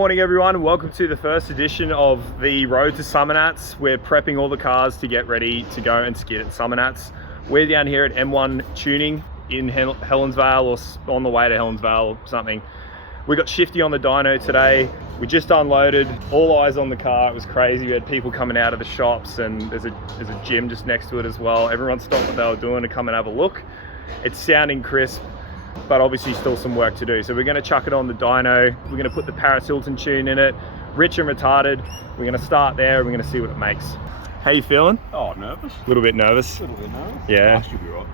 morning everyone, welcome to the first edition of the Road to Summernats. We're prepping all the cars to get ready to go and skid at Summernats. We're down here at M1 Tuning in Helensvale, or on the way to Helensvale or something. We got Shifty on the dyno today. We just unloaded, all eyes on the car. It was crazy. We had people coming out of the shops, and there's a gym just next to it as well. Everyone stopped what they were doing to come and have a look. It's sounding crisp, but obviously still some work to do. So we're gonna chuck it on the dyno. We're gonna put the Paris Hilton tune in it, rich and retarded. We're gonna start there and we're gonna see what it makes. How you feeling? Oh, nervous. A little bit nervous? A little bit nervous. Yeah. Should be right.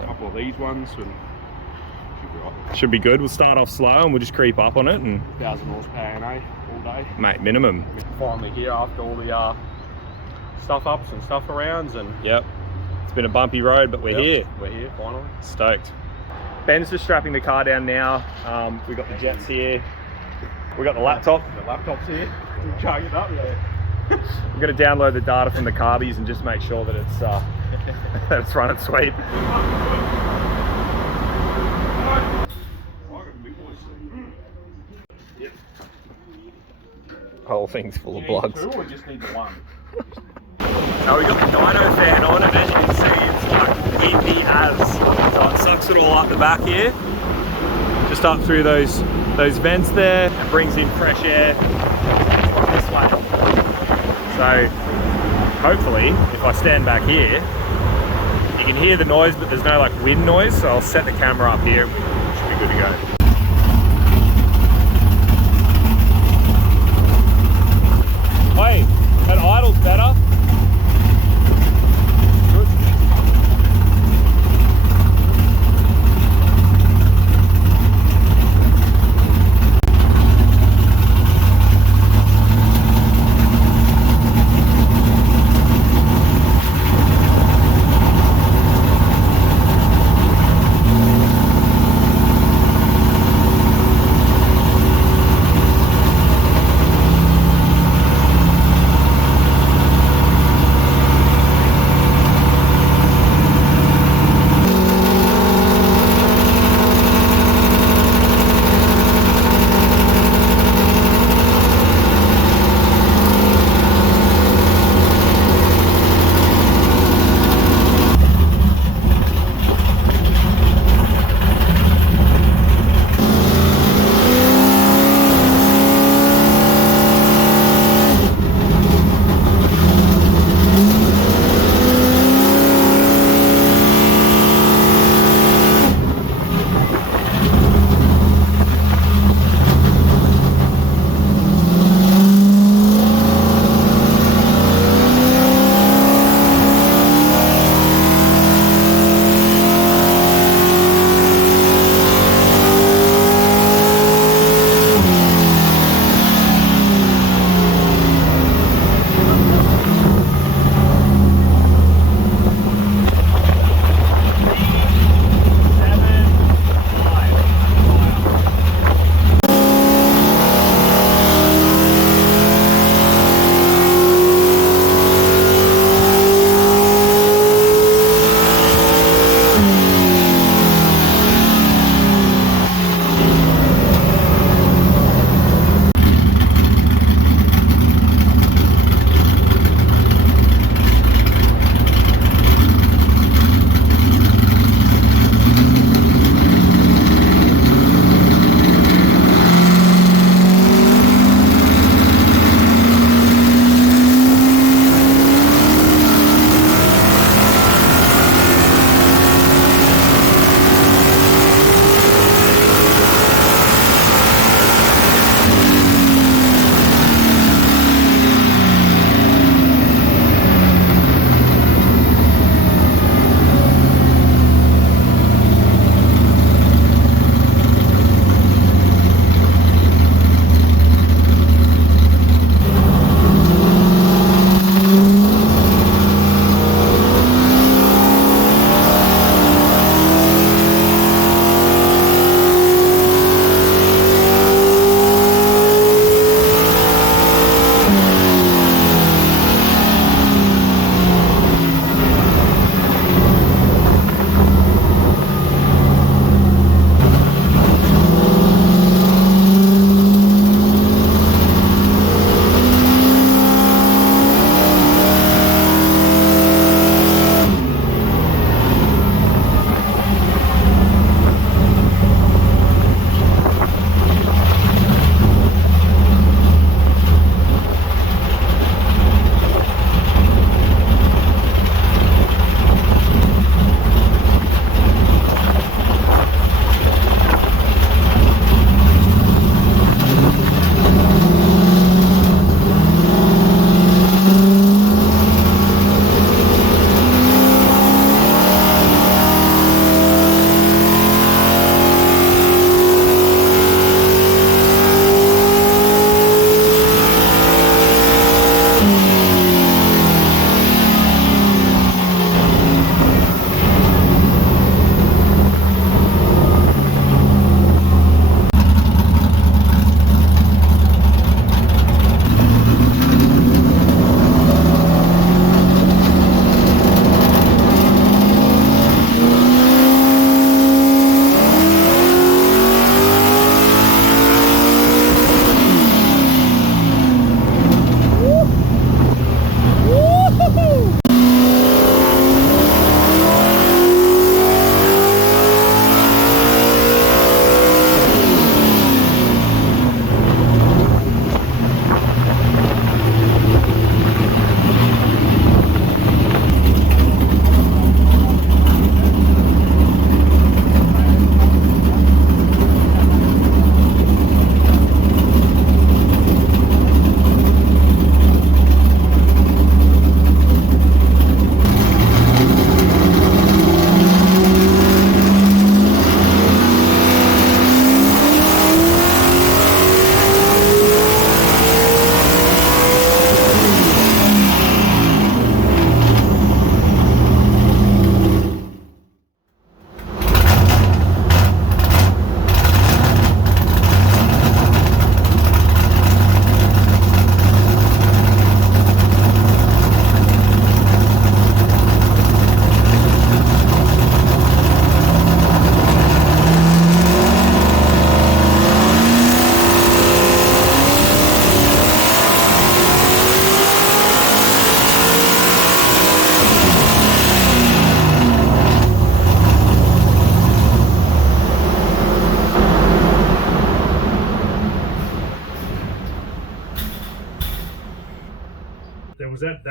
A couple of these ones and should be right. Should be good. We'll start off slow and we'll just creep up on it. And 1,000 horsepower NA all day. mate, minimum. Finally here after all the stuff ups and stuff arounds and... Yep. It's been a bumpy road, but we're here. We're here, finally. Stoked. Ben's just strapping the car down now. We've got the jets here. We've got the laptop. The laptop's here. We'll charge it up, yeah. We're going to download the data from the carbies and just make sure that it's that it's running sweet. Whole thing's full of plugs. Two or just need the one? Now we've got the dyno fan on, and as you can see, it's like windy as. So it sucks it all up the back here, just up through those vents there, and brings in fresh air from this way. So hopefully, if I stand back here, you can hear the noise, but there's no like wind noise. So I'll set the camera up here. Should be good to go. Hey, that idle's better.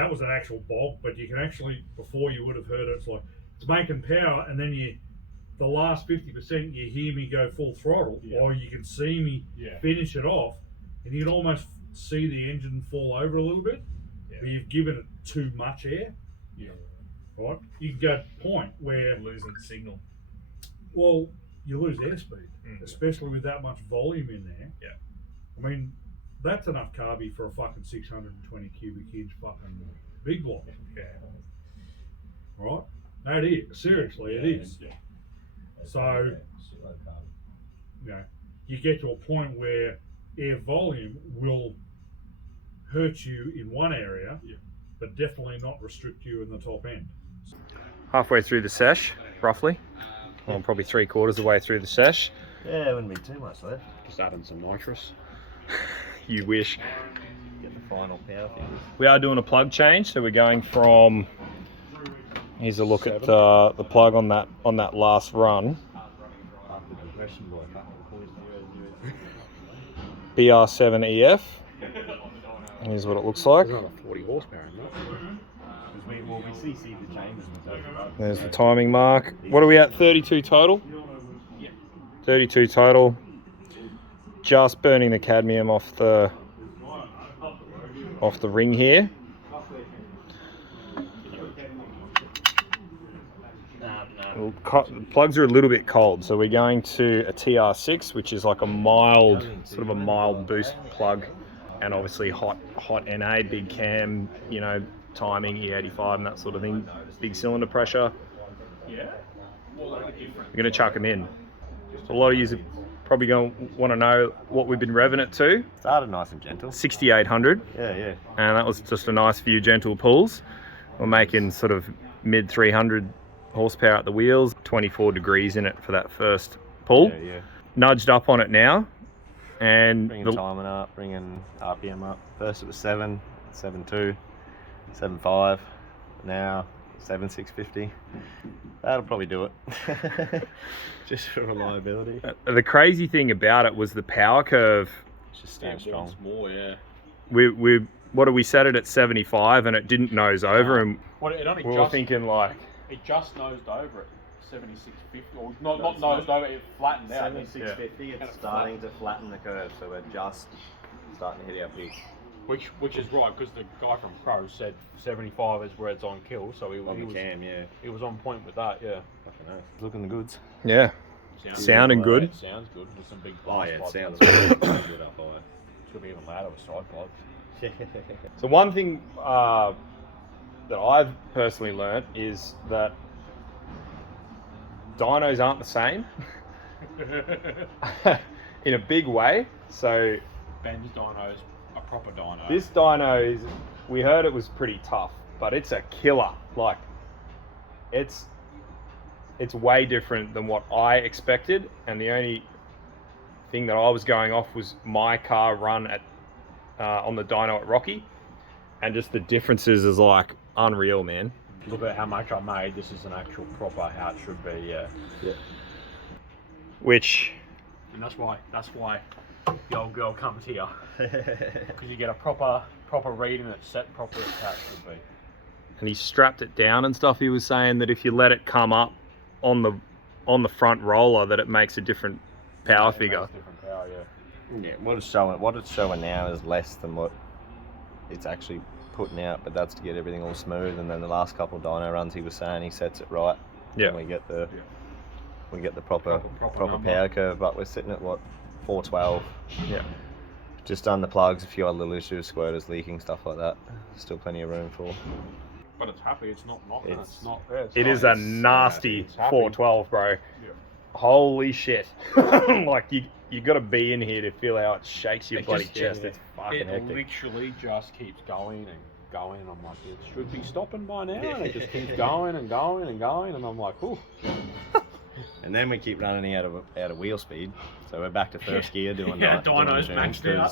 that was an actual bog, but you can actually, before you would have heard it, it's like, it's making power, and then the last 50% you hear me go full throttle, or you can see me finish it off, and you can almost see the engine fall over a little bit, but you've given it too much air. Right? You can go to a point where losing the signal. Well, you lose airspeed, especially with that much volume in there. I mean, that's enough carby for a fucking 620 cubic inch fucking big block. Right? That is, seriously, it is. So, you know, you get to a point where air volume will hurt you in one area, but definitely not restrict you in the top end. Halfway through the sesh, roughly. Well, probably 3/4 of the way through the sesh. Yeah, it wouldn't be too much left. Just adding some nitrous. You wish. Get the final power figures. We are doing a plug change, so we're going from. Here's a look at the plug on that last run. After compression boy, BR7EF. Here's what it looks like. There's another 40 horsepower in that. we CC'd the changes with those. There's the timing mark. What are we at? 32 total? 32 total. Just burning the cadmium off the ring here. Well, plugs are a little bit cold, so we're going to a TR6, which is like a mild boost plug, and obviously hot NA, big cam, you know, timing, E85 and that sort of thing, big cylinder pressure. We're going to chuck them in. So a lot of you are probably going to want to know what we've been revving it to. Started nice and gentle. 6,800. Yeah. And that was just a nice few gentle pulls. We're making sort of mid 300 horsepower at the wheels, 24 degrees in it for that first pull. Yeah. Nudged up on it now, and Bringing timing up, bringing RPM up. First it was 7, 7.2, 7.5, now 7.650. That'll probably do it. Just for reliability. The crazy thing about it was the power curve. It's just staying strong. More, yeah. We set it at 75 and it didn't nose over, and It we were thinking like, it just nosed over at 76.50, or not nosed over, it flattened out. 76.50, it's starting to flatten the curve, so we're just starting to hit our peak. Which is right, because the guy from Pro said 75 is where it's on kill, so he was on point with that, yeah. Fucking nice. Looking the goods. yeah, sounding good. It sounds good with some big blast It pods. sounds good up high. It's gonna be even louder with side pods. So one thing that I've personally learnt is that dynos aren't the same in a big way. So Ben's dyno's a proper dyno. this dyno we heard it was pretty tough, but it's a killer. Like, it's way different than what I expected, and the only thing that I was going off was my car run at on the dyno at Rocky, and just the differences is like unreal, man. Look at how much I made. This is an actual proper how it should be, yeah. Which, And that's why the old girl comes here, because you get a proper reading that's set properly as how it should be. and he strapped it down and stuff. He was saying that if you let it come up on the front roller, that it makes a different power figure. Different power, yeah. Yeah, what it's showing now is less than what it's actually putting out, but that's to get everything all smooth. And then the last couple of dyno runs, he was saying he sets it right. Yeah. And we get the proper Proper power curve, but we're sitting at what, 412. Yeah. Just done the plugs, a few other little issues, squirters leaking, stuff like that. Still plenty of room for. But it's happy. It's not knocking. It's- It's not. It is a nasty It's happy. 412, bro. Yeah. Holy shit. Like, you got to be in here to feel how it shakes your It bloody just- chest. yeah. It's fucking It hectic. literally just keeps going and going. And I'm like, it should be stopping by now. And it just keeps going and going and going. And I'm like, ooh. And then we keep running out of wheel speed, so we're back to first gear doing Yeah, doing dyno's tunes. maxed out.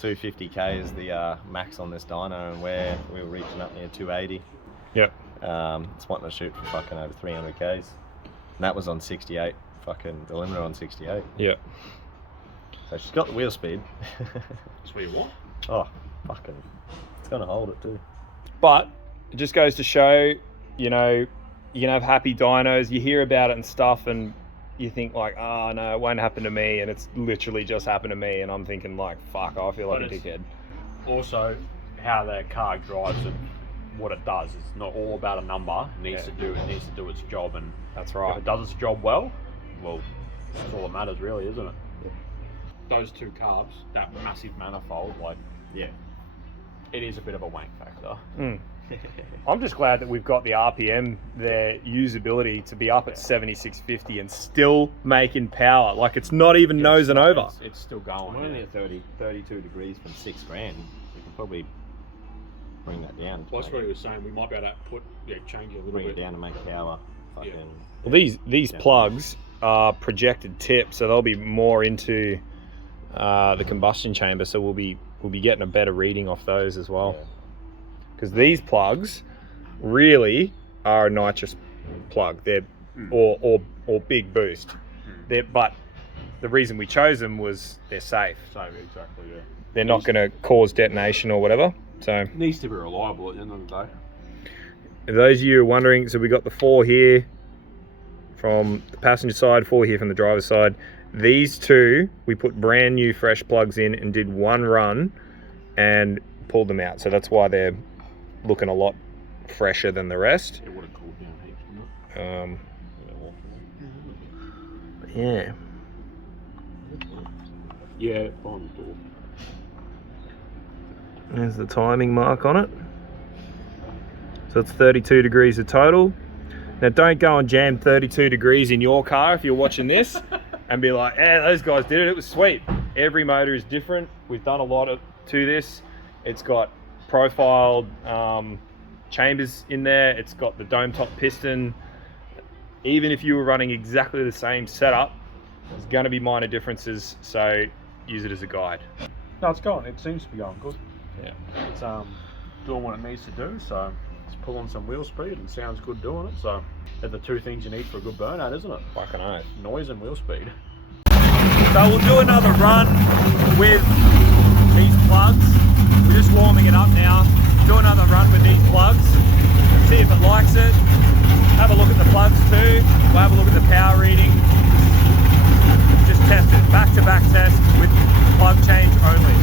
There's 250k is the max on this dyno, and we were reaching up near 280. Yep. It's wanting to shoot for fucking over 300 k's, and that was on 68. Fucking the limiter on 68. Yeah. So she's got the wheel speed. That's what you want. Oh, fucking, it's gonna hold it too. But it just goes to show, you know, you can have happy dynos, you hear about it and stuff, and you think like, oh no, it won't happen to me, and it's literally just happened to me, and I'm thinking like, fuck, I feel like a dickhead. Also, how their car drives and what it does is not all about a number. It needs to do its job, and that's right. If it does its job well, that's all that matters, really, isn't it? Yeah. Those two carbs, that massive manifold, like, yeah, it is a bit of a wank factor. I'm just glad that we've got the RPM, their usability to be up at 7650 and still making power. Like, it's not even nosing over. It's still going. We're only at 32 degrees from 6 grand. We can probably bring that down. Well, that's what he was saying. We might be able to change it a little bring bit. it down to make power. Yeah. Well, these plugs are projected tip, so they'll be more into the combustion chamber. So we'll be getting a better reading off those as well. Because these plugs really are a nitrous plug. They're or big boost. But the reason we chose them was they're safe. Exactly, yeah. They're not going to cause detonation or whatever. So it needs to be reliable at the end of the day. If those of you are wondering, so we got the 4 here from the passenger side, 4 here from the driver's side. These two, we put brand new fresh plugs in and did 1 run and pulled them out. So that's why they're looking a lot fresher than the rest. It would have cooled down heaps, wouldn't it? Yeah. Yeah, behind the door. There's the timing mark on it. So it's 32 degrees of total. Now don't go and jam 32 degrees in your car if you're watching this and be like, yeah, those guys did it, it was sweet. Every motor is different. We've done a lot to this. It's got profiled chambers in there. It's got the dome top piston. Even if you were running exactly the same setup, there's going to be minor differences, so use it as a guide. No, it's going. It seems to be going good. Yeah. It's doing what it needs to do, so it's pulling some wheel speed and sounds good doing it. So they're the 2 things you need for a good burnout, isn't it? Fucking oath. Noise and wheel speed. So we'll do another run with these plugs. We're just warming it up now. Do another run with these plugs. See if it likes it. Have a look at the plugs too. We'll have a look at the power reading. Just test it. Back-to-back test with plug change only.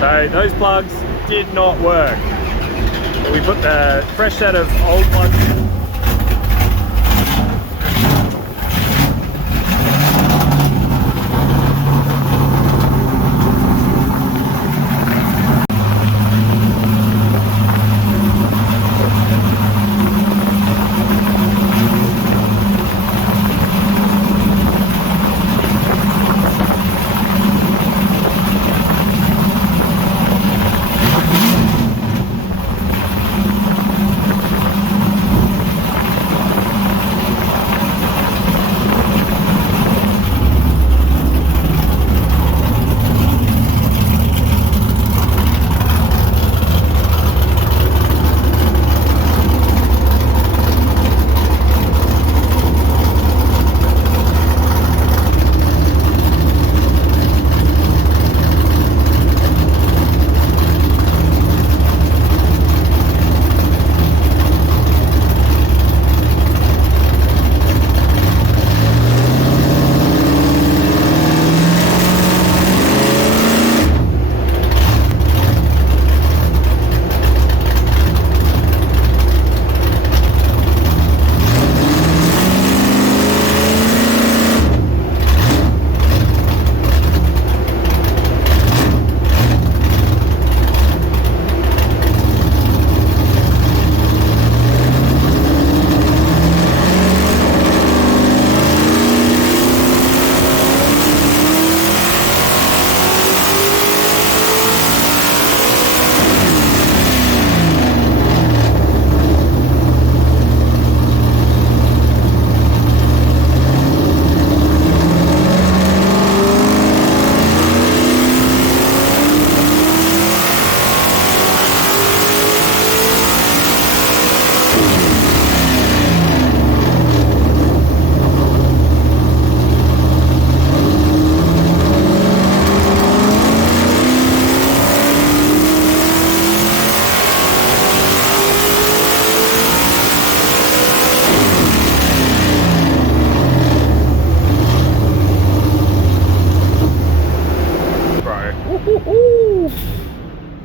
So those plugs did not work. We put the fresh set of old plugs in.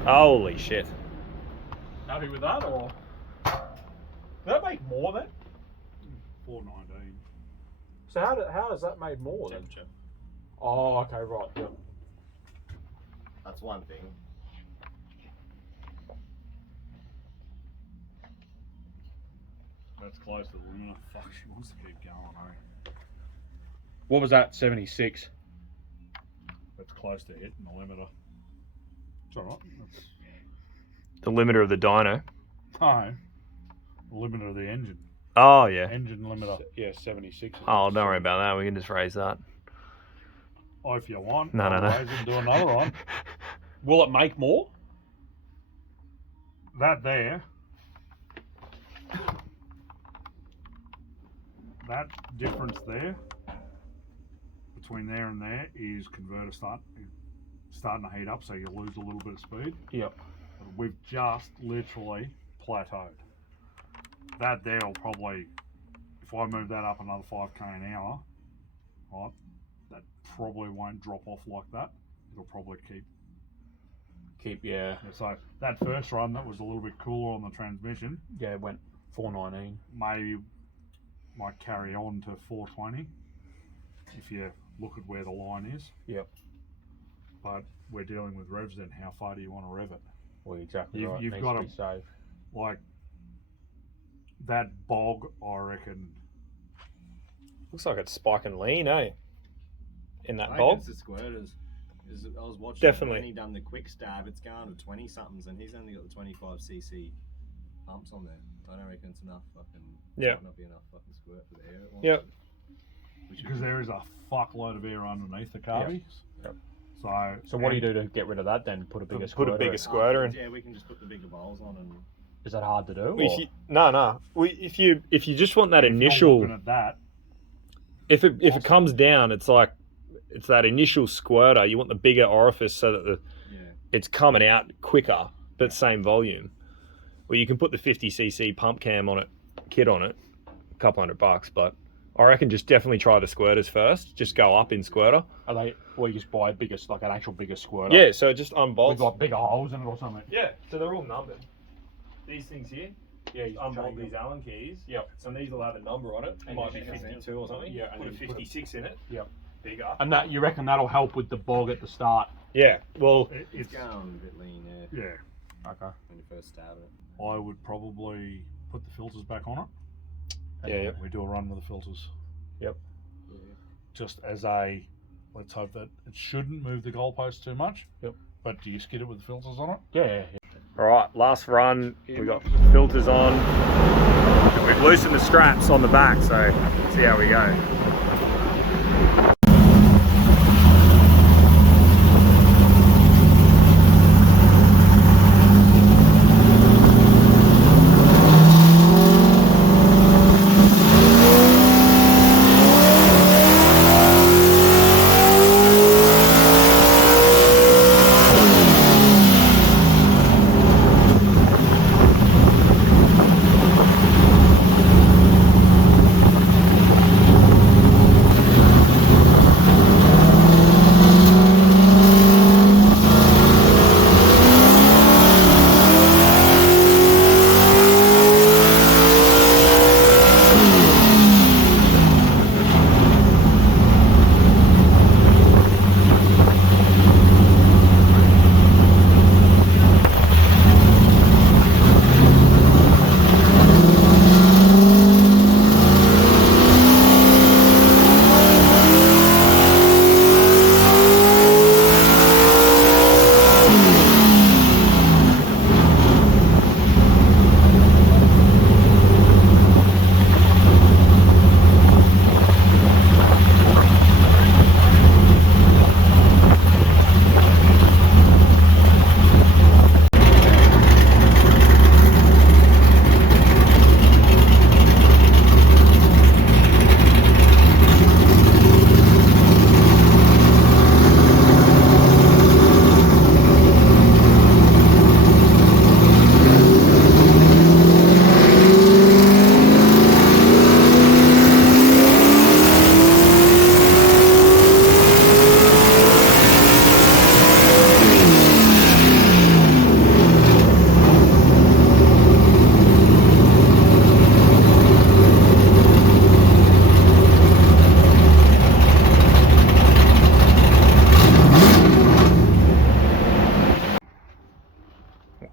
Holy shit. Happy with that, or did that make more then? 419. So how has that made more then? Temperature. Oh, okay, right. Yeah. That's one thing. That's close to the limit. Fuck, she wants to keep going, eh? What was that? 76. That's close to hitting the limiter. It's alright. The limiter of the dyno. No. The limiter of the engine. Oh, yeah. Engine limiter. Yeah, 76. Oh, don't worry about that. We can just raise that. Oh, if you want. No. Otherwise, you can do another one. Will it make more? That there. That difference there, between there and there, is converter starting to heat up, so you lose a little bit of speed. Yep. But we've just literally plateaued. That there will probably, if I move that up another 5k an hour, right, that probably won't drop off like that. It'll probably keep. Yeah. So that first run, that was a little bit cooler on the transmission. Yeah, it went 419. Maybe might carry on to 420 if you look at where the line is. Yep. But we're dealing with revs then. How far do you want to rev it? Well, exactly You've- right. you've Needs got to to- be safe. Like that bog, I reckon. Looks like it's spike and lean, eh? In that I bog. think it's the squirters. I was watching Definitely. when he done the quick stab, it's going to 20 somethings and he's only got the 25cc pumps on there. I don't reckon it's enough fucking. Yeah. Might not be enough fucking squirt for the air. It wants. Yep. Because there is a fuckload of air underneath the carbies. Yep. So What do you do to get rid of that then? Put a bigger Put squirter a bigger in? squirter in. Yeah, we can just put the bigger bowls on and. Is that hard to do? If or- you, no. If you just want that if you're initial, looking at that, if it comes down, it's like it's that initial squirter. You want the bigger orifice so that it's coming out quicker, but same volume. Well, you can put the 50cc pump cam on it, kit on it, a couple $100, but I reckon just definitely try the squirters first. Just go up in squirter. Are they? Well, you just buy a bigger, like an actual bigger squirter. Yeah, so it just With unbolts. like bigger holes in it or something. Yeah, so they're all numbered. These things here, Yeah, you unbolt change these them. Allen keys. Yep. And these will have a number on it. It And might be you can- 52 or something. Yeah, and Put a then you put a- 56 in it. Yep. Bigger. And that you reckon that'll help with the bog at the start? Yeah, well, it's It's going a bit lean, yeah. yeah. Okay. When you first start it. I would probably put the filters back on it. yeah. We do a run with the filters. Yep. Yeah. Just as a, let's hope that it shouldn't move the goalpost too much. Yep. But do you skid it with the filters on it? Yeah. All right, last run. We got filters on. We've loosened the straps on the back, so see how we go.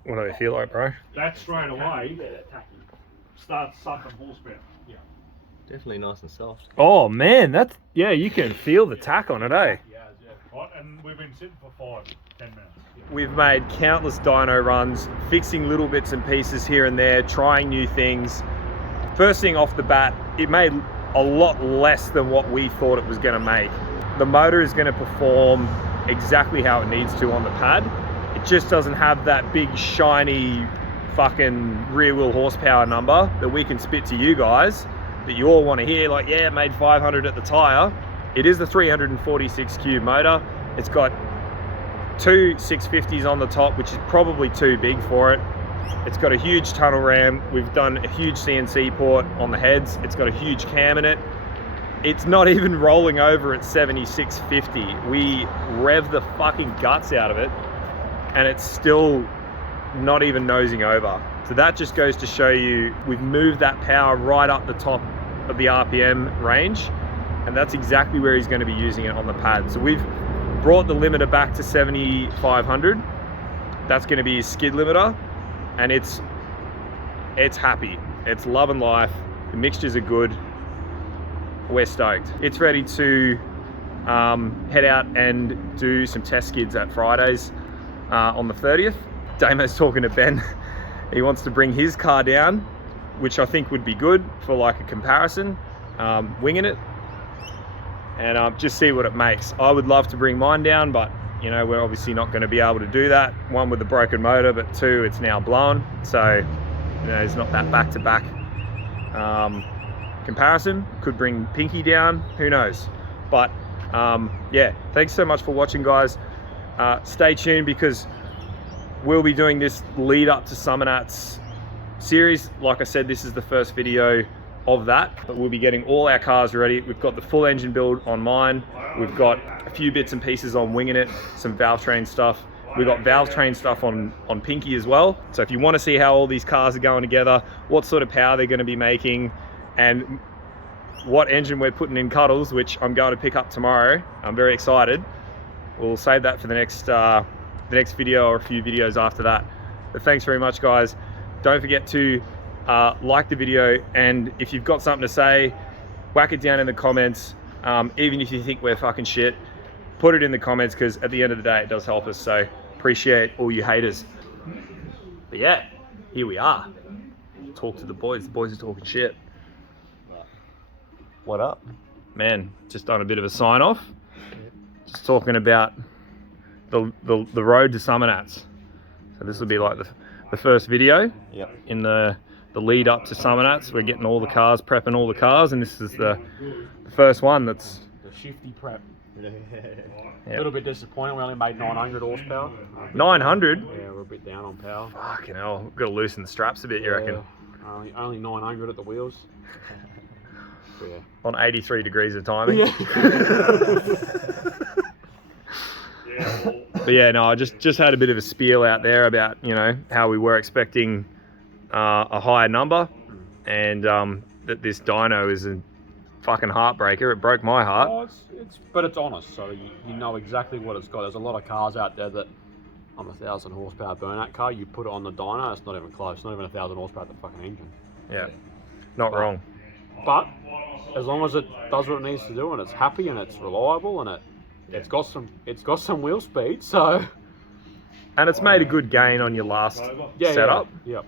What do they feel like, bro? That straight away starts sucking horsepower. Yeah. Definitely nice and soft. Oh man, that's yeah. You can feel the tack on it, eh? Yeah. Right, and we've been sitting for 5-10 minutes. We've made countless dyno runs, fixing little bits and pieces here and there, trying new things. First thing off the bat, it made a lot less than what we thought it was going to make. The motor is going to perform exactly how it needs to on the pad. It just doesn't have that big shiny fucking rear wheel horsepower number that we can spit to you guys that you all want to hear, like, yeah, it made 500 at the tire. It is the 346 cube motor. It's got two 650s on the top, which is probably too big for it. It's got a huge tunnel ram. We've done a huge CNC port on the heads. It's got a huge cam in it. It's not even rolling over at 7650. We rev the fucking guts out of it and it's still not even nosing over. So that just goes to show you we've moved that power right up the top of the RPM range, and that's exactly where he's going to be using it on the pad. So we've brought the limiter back to 7500. That's going to be his skid limiter, and it's happy. It's loving life. The mixtures are good. We're stoked. It's ready to head out and do some test skids at Fridays on the 30th. Damo's talking to Ben. He wants to bring his car down, which I think would be good for like a comparison, Winginit, and just see what it makes. I would love to bring mine down, but you know, we're obviously not going to be able to do that. One, with the broken motor, but two, it's now blown. So, you know, it's not that back-to-back comparison. Could bring Pinky down, who knows? But yeah, thanks so much for watching, guys. Stay tuned because we'll be doing this lead up to Summonats series. Like I said, this is the first video of that, but we'll be getting all our cars ready. We've got the full engine build on mine. We've got a few bits and pieces on Winginit, some valve train stuff. We've got valve train stuff on Pinky as well. So if you want to see how all these cars are going together, what sort of power they're going to be making, and what engine we're putting in Cuddles, which I'm going to pick up tomorrow. I'm very excited. We'll save that for the next video or a few videos after that. But thanks very much, guys. Don't forget to like the video, and if you've got something to say, whack it down in the comments. Even if you think we're fucking shit, put it in the comments, because at the end of the day it does help us. So appreciate all you haters. But yeah, here we are. Talk to the boys. The boys are talking shit. What up? Man, just done a bit of a sign off. Just talking about the road to Summonats. So this will be like the first video. Yep. In the lead up to Summonats. We're getting all the cars, prepping all the cars, and this is the first one that's The Shifty prep. Yep. A little bit disappointing. We only made 900 horsepower. 900. Yeah, we're a bit down on power. Fucking hell, we've got to loosen the straps a bit, you reckon? Only 900 at the wheels. Yeah. On 83 degrees of timing. Yeah. But yeah, no, I just had a bit of a spiel out there about, you know, how we were expecting a higher number, and that this dyno is a fucking heartbreaker. It broke my heart. Oh, but it's honest, so you know exactly what it's got. There's a lot of cars out there that on a 1,000 horsepower burnout car, you put it on the dyno, it's not even close. Not even 1,000 horsepower at the fucking engine. Yeah, not wrong. But as long as it does what it needs to do, and it's happy and it's reliable, and it's got some wheel speed, so. And it's made a good gain on your last setup. Yeah.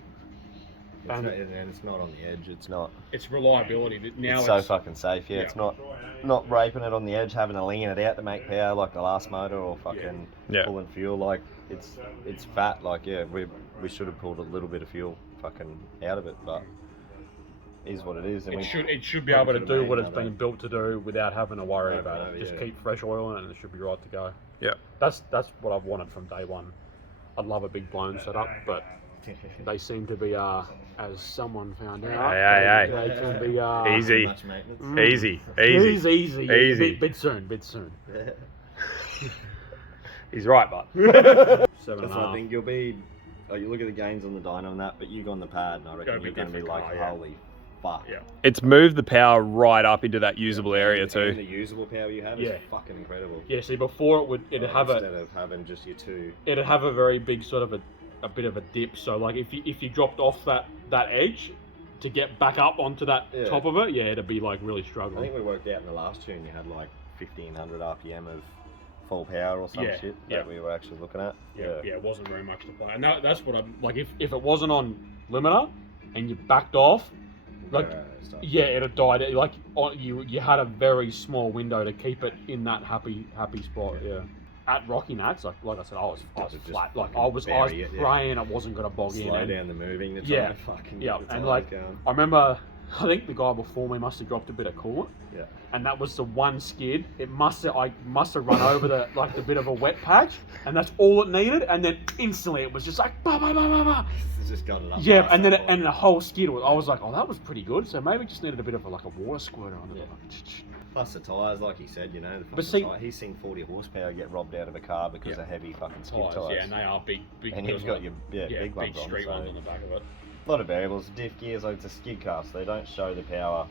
And it's not on the edge. It's not. It's reliability. Now It's so fucking safe. Yeah, it's not raping it on the edge, having to lean it out to make power like the last motor, or fucking pulling fuel. Like it's fat. Like we should have pulled a little bit of fuel fucking out of it, but it is what it is. And it should be able to do what it's been built to do without having to worry about it. Just keep fresh oil in it, and it should be right to go. Yeah. That's what I've wanted from day one. I'd love a big blown setup, but they seem to be, as someone found out, they can be Easy. Easy. Bit soon. He's right, bud. 7.5. That's what I think. You'll be. Oh, you look at the gains on the dyno and that, but you go on the pad, and I reckon you're going to be like, holy fuck. Yeah. It's moved the power right up into that usable area too. And the usable power you have is fucking incredible. Yeah. See, before it'd have instead of having just your two. It'd have a very big sort of a a bit of a dip. So like if you dropped off that edge to get back up onto that top of it, it'd be like really I struggling. think we worked out in the last tune you had like 1500 RPM of full power or some shit that we were actually looking at. Yeah, it wasn't very much to play. And that's what I'm like. If it wasn't on limiter and you backed off, like it'd have died. Like you had a very small window to keep it in that happy spot. Yeah. At Rocky Nats, like I said, I was flat. Like I was praying it wasn't gonna bog in. Slow down the moving. And like I remember, I think the guy before me must have dropped a bit of coolant. Yeah. And that was the one skid. I must have run over the bit of a wet patch, and that's all it needed. And then instantly it was just like bah, bah, bah, bah, bah. It's just got it up. Yeah, and then and the whole skid was. I was like, oh, that was pretty good. So maybe it just needed a bit of a water squirter on it. Plus the tyres, like he said, you know. He's seen 40 horsepower get robbed out of a car because of heavy fucking skid tyres. Yeah, and they are big. And you've got your big ones on. Street ones on the back of it. A lot of variables. Diff gears, like it's a skid car, so they don't show the power.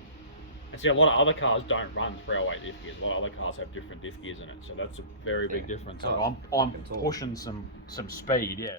And see, a lot of other cars don't run 308 diff gears. A lot of other cars have different diff gears in it, so that's a very big difference. So I'm pushing some speed,